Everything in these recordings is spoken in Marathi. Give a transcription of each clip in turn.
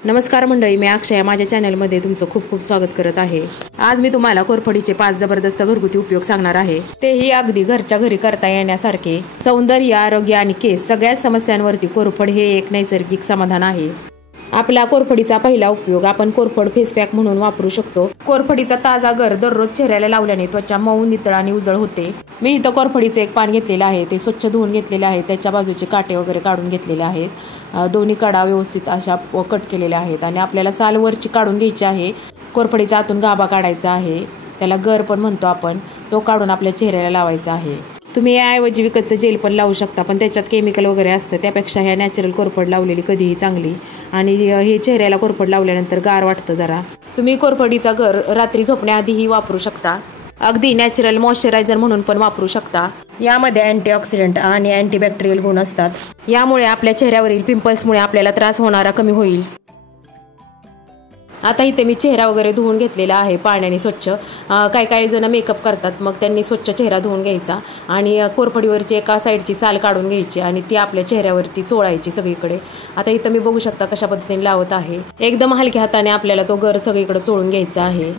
नमस्कार मंडळी, मी अक्षया माझ्या चॅनलमध्ये तुमचं खूप खूप स्वागत करत आहे। आज मी तुम्हाला कोरफडीचे 5 जबरदस्त घरगुती उपयोग सांगणार आहे, तेही अगदी घरच्या घरी करता येण्यासारखे। सौंदर्य, आरोग्य आणि केस सगळ्या समस्यांवरती कोरफड हे एक नैसर्गिक समाधान आहे। आपला कोरफडीचा पहिला उपयोग आपण कोरफड फेस पॅक म्हणून वापरू शकतो। कोरफडीचा ताजा गर दररोज चेहऱ्याला लावल्याने त्वचा मऊ, नितळ आणि उजळ होते। मी इथं कोरफडीचे एक पान घेतलेले आहे, ते स्वच्छ धुवून घेतलेले आहे, त्याच्या बाजूचे काटे वगैरे काढून घेतलेले आहेत। दोन्ही कडा व्यवस्थित अशा कट केलेल्या आहेत आणि आपल्याला साल वरची काढून घ्यायची आहे। कोरफडीच्या आतून गाभा काढायचा आहे, त्याला गर पण म्हणतो आपण, तो काढून आपल्या चेहऱ्याला लावायचा आहे। तुम्ही याऐवजी विकतचं जेल पण लावू शकता, पण त्याच्यात केमिकल वगैरे असतं, त्यापेक्षा ह्या नॅचरल कोरफड लावलेली कधीही चांगली। आणि हे चेहऱ्याला कोरफड लावल्यानंतर गार वाटतं जरा। तुम्ही कोरफडीचा गर रात्री झोपण्याआधीही वापरू शकता, अगदी नॅचरल मॉइश्चरायझर म्हणून पण वापरू शकता। यामध्ये अँटीऑक्सिडंट आणि अँटीबॅक्टेरियल गुण असतात, यामुळे आपल्या चेहऱ्यावरील पिंपल्समुळे आपल्याला त्रास होणारा कमी होईल। आता इथे मी चेहरा वगैरे धुवून घेतलेला आहे पाण्याने स्वच्छ। काही जण मेकअप करतात, मग त्यांनी स्वच्छ चेहरा धुवून घ्यायचा आणि कोरफडीवरची एका साईडची साल काढून घ्यायची आणि ती आपल्या चेहऱ्यावरती चोळायची सगळीकडे। आता इथं मी बघू शकता कशा पद्धतीने लावत आहे, एकदम हलक्या हाताने आपल्याला तो गर सगळीकडे चोळून घ्यायचा आहे।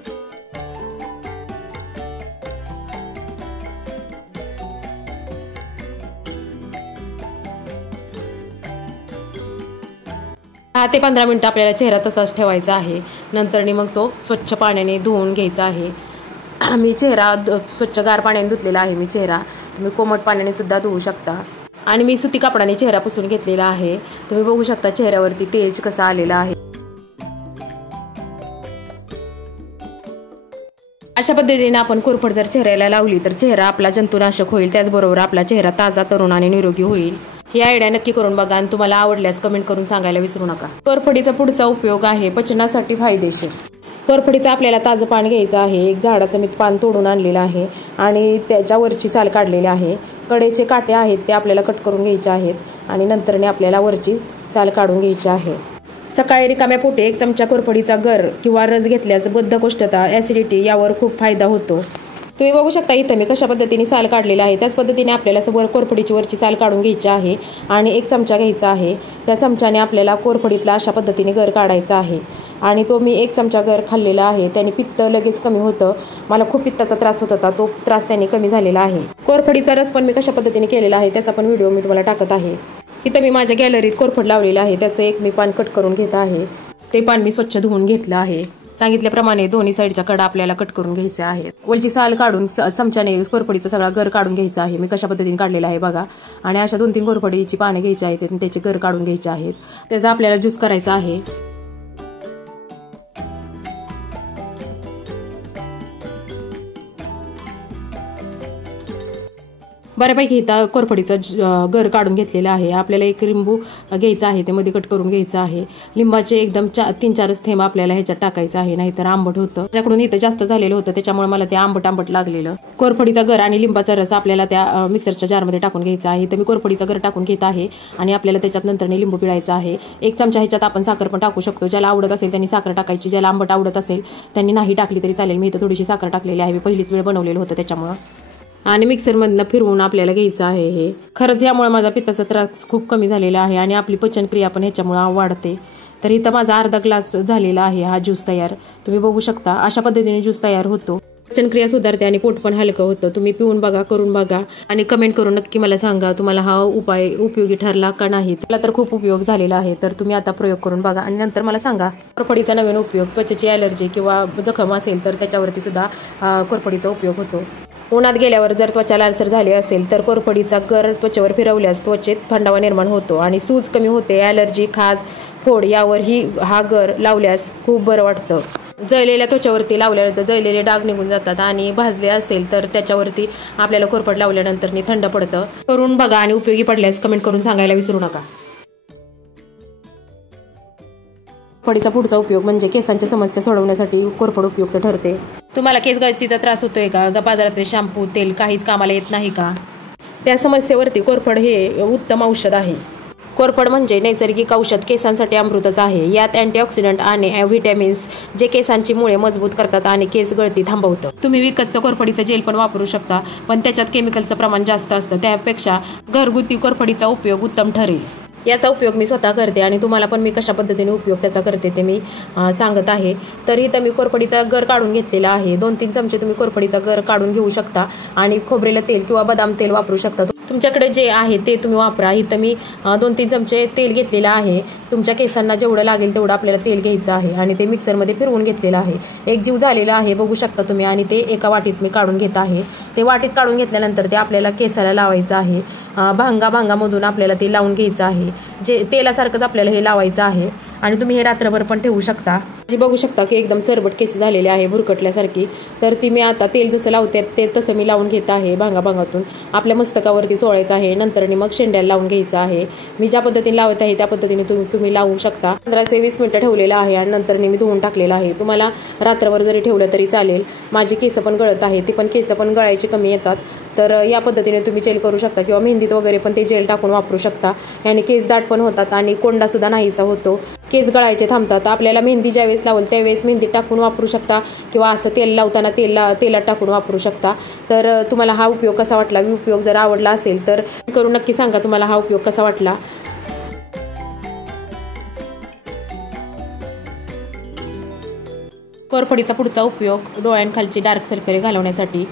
ते 15 मिनिटं आपल्याला चेहरा तसाच ठेवायचा आहे। नंतर मग तो स्वच्छ पाण्याने धुवून घ्यायचा आहे। मी चेहरा स्वच्छ गार पाण्याने धुतलेला आहे मी चेहरा, तुम्ही कोमट पाण्याने सुद्धा धुवू शकता। आणि मी सुती कापडाने चेहरा पुसून घेतलेला आहे, तुम्ही बघू शकता चेहऱ्यावरती तेज कसा आलेला आहे। अशा पद्धतीने आपण कोरफड जर चेहऱ्याला लावली तर चेहरा आपला जंतुनाशक होईल, त्याचबरोबर आपला चेहरा ताजा, तरुण आणि निरोगी होईल। ही आयडिया नक्की करून बघा आणि तुम्हाला आवडल्यास कमेंट करून सांगायला विसरू नका। कोरफडीचा पुढचा उपयोग आहे पचनासाठी फायदेशीर। कोरफडीचं आपल्याला ताजं पान घ्यायचं आहे, एक झाडाचं मी पान तोडून आणलेलं आहे आणि त्याच्यावरची साल काढलेली आहे। कडेचे काटे आहेत ते आपल्याला कट करून घ्यायचे आहेत आणि नंतरने आपल्याला वरची साल काढून घ्यायची आहे। सकाळी रिकाम्या पोटी 1 चमचा कोरफडीचा गर किंवा रस घेतल्यास बद्धकोष्ठता, ॲसिडिटी यावर खूप फायदा होतो। तुम्ही बघू शकता इथं मी कशा पद्धतीने साल काढलेला आहे, त्याच पद्धतीने आपल्याला कोरफडीची वरची साल काढून घ्यायची आहे आणि 1 चमचा घ्यायचा आहे। त्या चमच्याने आपल्याला कोरफडीतला अशा पद्धतीने गर काढायचा आहे आणि तो मी 1 चमचा गर खाल्लेला आहे, त्याने पित्त लगेच कमी होतं। मला खूप पित्ताचा त्रास होत होता, तो त्रास त्याने कमी झालेला आहे। कोरफडीचा रस पण मी कशा पद्धतीने केलेला आहे त्याचा पण व्हिडिओ मी तुम्हाला टाकत आहे। इथं मी माझ्या गॅलरीत कोरफड लावलेलं आहे, त्याचं एक मी पान कट करून घेत आहे। ते पान मी स्वच्छ धुवून घेतलं आहे। सांगितल्याप्रमाणे दोन्ही साईडच्या कडा आपल्याला कट करून घ्यायचे आहेत। वरची साल काढून चमच्याने कोरफडीचा सगळा गर काढून घ्यायचा आहे, मी कशा पद्धतीने काढलेला आहे बघा। आणि अशा 2-3 कोरफडीची पाने घ्यायची आहेत आणि त्याचे गर काढून घ्यायचे आहेत, त्याचा आपल्याला ज्यूस करायचा आहे। बऱ्यापैकी इथं कोरफडीचं गर काढून घेतलेलं आहे। आपल्याला एक लिंबू घ्यायचा आहे, ते मध्ये कट करून घ्यायचं आहे। लिंबाचे एकदम 3-4 थेंब आपल्याला ह्याच्यात टाकायचं आहे, नाहीतर आंबट होतं। त्याच्याकडून इथं जास्त झालेलं होतं, त्याच्यामुळे मला ते आंबट लागलेलं। कोरफडीचा गर आणि लिंबाचा रस आपल्याला त्या मिक्सरच्या जारमध्ये टाकून घ्यायचा आहे। तर मी कोरफडीचा गर टाकून घेत आहे आणि आपल्याला त्याच्यात नंतरने लिंबू पिळायचा आहे। 1 चमचा ह्याच्यात आपण साखर पण टाकू शकतो, ज्याला आवडत असेल त्यांनी साखर टाकायची, ज्याला आंबट आवडत असेल त्यांनी नाही टाकली तरी चालेल। मी इथं थोडीशी साखर टाकलेली आहे, मी पहिलीच वेळ बनवलेलं होतं त्याच्यामुळं। आणि मिक्सरमधनं फिरवून आपल्याला घ्यायचं आहे। हे खरंच यामुळे माझा पित्ताचा त्रास खूप कमी झालेला आहे आणि आपली पचनक्रिया पण ह्याच्यामुळे वाढते। तर इथं माझा अर्धा ग्लास झालेला आहे हा ज्यूस तयार, तुम्ही बघू शकता अशा पद्धतीने ज्यूस तयार होतो। पचनक्रिया सुधारते आणि पोट पण हलकं होतं। तुम्ही पिऊन बघा, करून बघा आणि कमेंट करून नक्की मला सांगा तुम्हाला हा उपाय उपयोगी ठरला का नाही। मला तर खूप उपयोग झालेला आहे, तर तुम्ही आता प्रयोग करून बघा आणि नंतर मला सांगा। कोरफडीचा नवीन उपयोग, त्वचेची ॲलर्जी किंवा जखम असेल तर त्याच्यावरती सुद्धा कोरफडीचा उपयोग होतो। उन्हात गेल्यावर जर त्वचा लालसर झाली असेल तर कोरफडीचा गर त्वचेवर फिरवल्यास त्वचेत थंडावा निर्माण होतो आणि सूज कमी होते। ॲलर्जी, खाज, फोड यावरही हा गर लावल्यास खूप बरं वाटतं। जळलेल्या त्वचेवरती लावल्यानंतर जळलेले डाग निघून जातात आणि भाजले असेल तर त्याच्यावरती आपल्याला कोरफड लावल्यानंतर थंड पडतं। करून बघा आणि उपयोगी पडल्यास कमेंट करून सांगायला विसरू नका। कोरफडीचा पुढचा उपयोग म्हणजे केसांच्या समस्या सोडवण्यासाठी कोरफड उपयुक्त ठरते। तुम्हाला केस गळतीचा त्रास होतोय का? बाजारातले शॅम्पू, तेल काहीच कामाला येत नाही का? त्या समस्येवरती कोरफड हे उत्तम औषध आहे। कोरफड म्हणजे नैसर्गिक औषध, केसांसाठी अमृतच आहे। यात अँटीऑक्सिडंट आणि व्हिटॅमिन्स जे केसांची मुळे मजबूत करतात आणि केस गळती थांबवतं। तुम्ही विकतचं कोरफडीचं जेल पण वापरू शकता, पण त्याच्यात केमिकलचं प्रमाण जास्त असतं, त्यापेक्षा घरगुती कोरफडीचा उपयोग उत्तम ठरेल। याचा उपयोग मी स्वतः करते आणि तुम्हाला पण मी कशा पद्धतीने उपयोग त्याचा करते ते मी सांगत आहे। तर इथं मी कोरफडीचा गर काढून घेतलेला आहे। 2-3 चमचे तुम्ही कोरफडीचा गर काढून घेऊ शकता आणि खोबरेलं तेल किंवा बदाम तेल वापरू शकता। तुमच्याकडे जे आहे ते तुम्ही वापरा। इथं मी 2-3 चमचे तेल घेतलेलं आहे। तुमच्या केसांना जेवढं लागेल तेवढं आपल्याला तेल घ्यायचं आहे आणि ते मिक्सरमध्ये फिरवून घेतलेलं आहे। एक जीव झालेला आहे बघू शकता तुम्ही आणि ते एका वाटीत मी काढून घेत आहे। ते वाटीत काढून घेतल्यानंतर ते आपल्याला केसाला लावायचं आहे। भांगामधून आपल्याला ते लावून घ्यायचं आहे। जे तेलासारखंच आपल्याला हे लावायचं आहे आणि तुम्ही हे रात्रभर पण ठेवू शकता। जी बघू शकता की एकदम चरबट केस झालेले आहे भुरकटल्यासारखी। तर ती मी आता तेल जसं लावते ते तसं मी लावून घेत आहे। भांगातून आपल्या मस्तकावरती चोळायचं आहे। नंतर मग शेंड्याला लावून घ्यायचं आहे। मी ज्या पद्धतीने लावत आहे त्या पद्धतीने तुम्ही लावू शकता। 15 ते 20 मिनिटं ठेवलेलं आहे आणि नंतर मी धुवून टाकलेलं आहे। तुम्हाला रात्रभर जरी ठेवलं तरी चालेल। माझी केस पण गळत आहे, ती पण केस पण गळायची कमी येतात। तर या पद्धतीने तुम्ही जेल करू शकता किंवा मेहंदीत वगैरे पण ते जेल टाकून वापरू शकता। याने केस दाट पण होतात आणि कोंडासुद्धा नाहीसा होतो, केस गळायचे थांबतात। आपल्याला मेहंदी ज्यावेळेस लावल त्यावेळेस मेहंदीत टाकून वापरू शकता किंवा असं तेल लावताना तेलात टाकून वापरू शकता। तर तुम्हाला हा उपयोग कसा वाटला? उपयोग जर आवडला असेल तर करून नक्की सांगा तुम्हाला हा उपयोग कसा वाटला। कोरफडीचा पुढचा उपयोग डोळ्यांखालची डार्क सर्कल घालवण्यासाठी।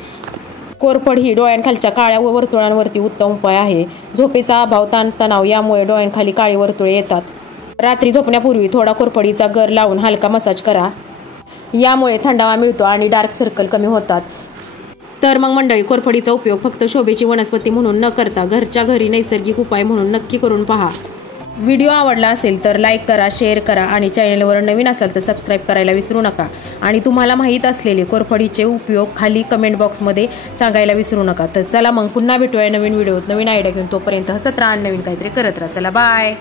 कोरफड ही डोळ्यांखालच्या काळ्या वर्तुळांवरती उत्तम उपाय आहे। झोपेचा अभाव, ताणतणाव यामुळे डोळ्यांखाली काळी वर्तुळे येतात। रात्री झोपण्यापूर्वी थोडा कोरफडीचा गर लावून हलका मसाज करा, यामुळे थंडावा मिळतो आणि डार्क सर्कल कमी होतात। तर मग मंडळी, कोरफडीचा उपयोग फक्त शोभेची वनस्पती म्हणून न करता घरच्या घरी नैसर्गिक उपाय म्हणून नक्की करून पहा। व्हिडिओ आवडला असेल तर लाईक करा, शेअर करा आणि चॅनलवर नवीन असाल तर सबस्क्राईब करायला विसरू नका। आणि तुम्हाला माहीत असलेले कोरफडीचे उपयोग खाली कमेंट बॉक्समध्ये सांगायला विसरू नका। तर चला मग पुन्हा भेटूया नवीन व्हिडिओत नवीन आयडिया घेऊन। तोपर्यंत हसत राहा, नवीन काहीतरी करत राहा। चला बाय।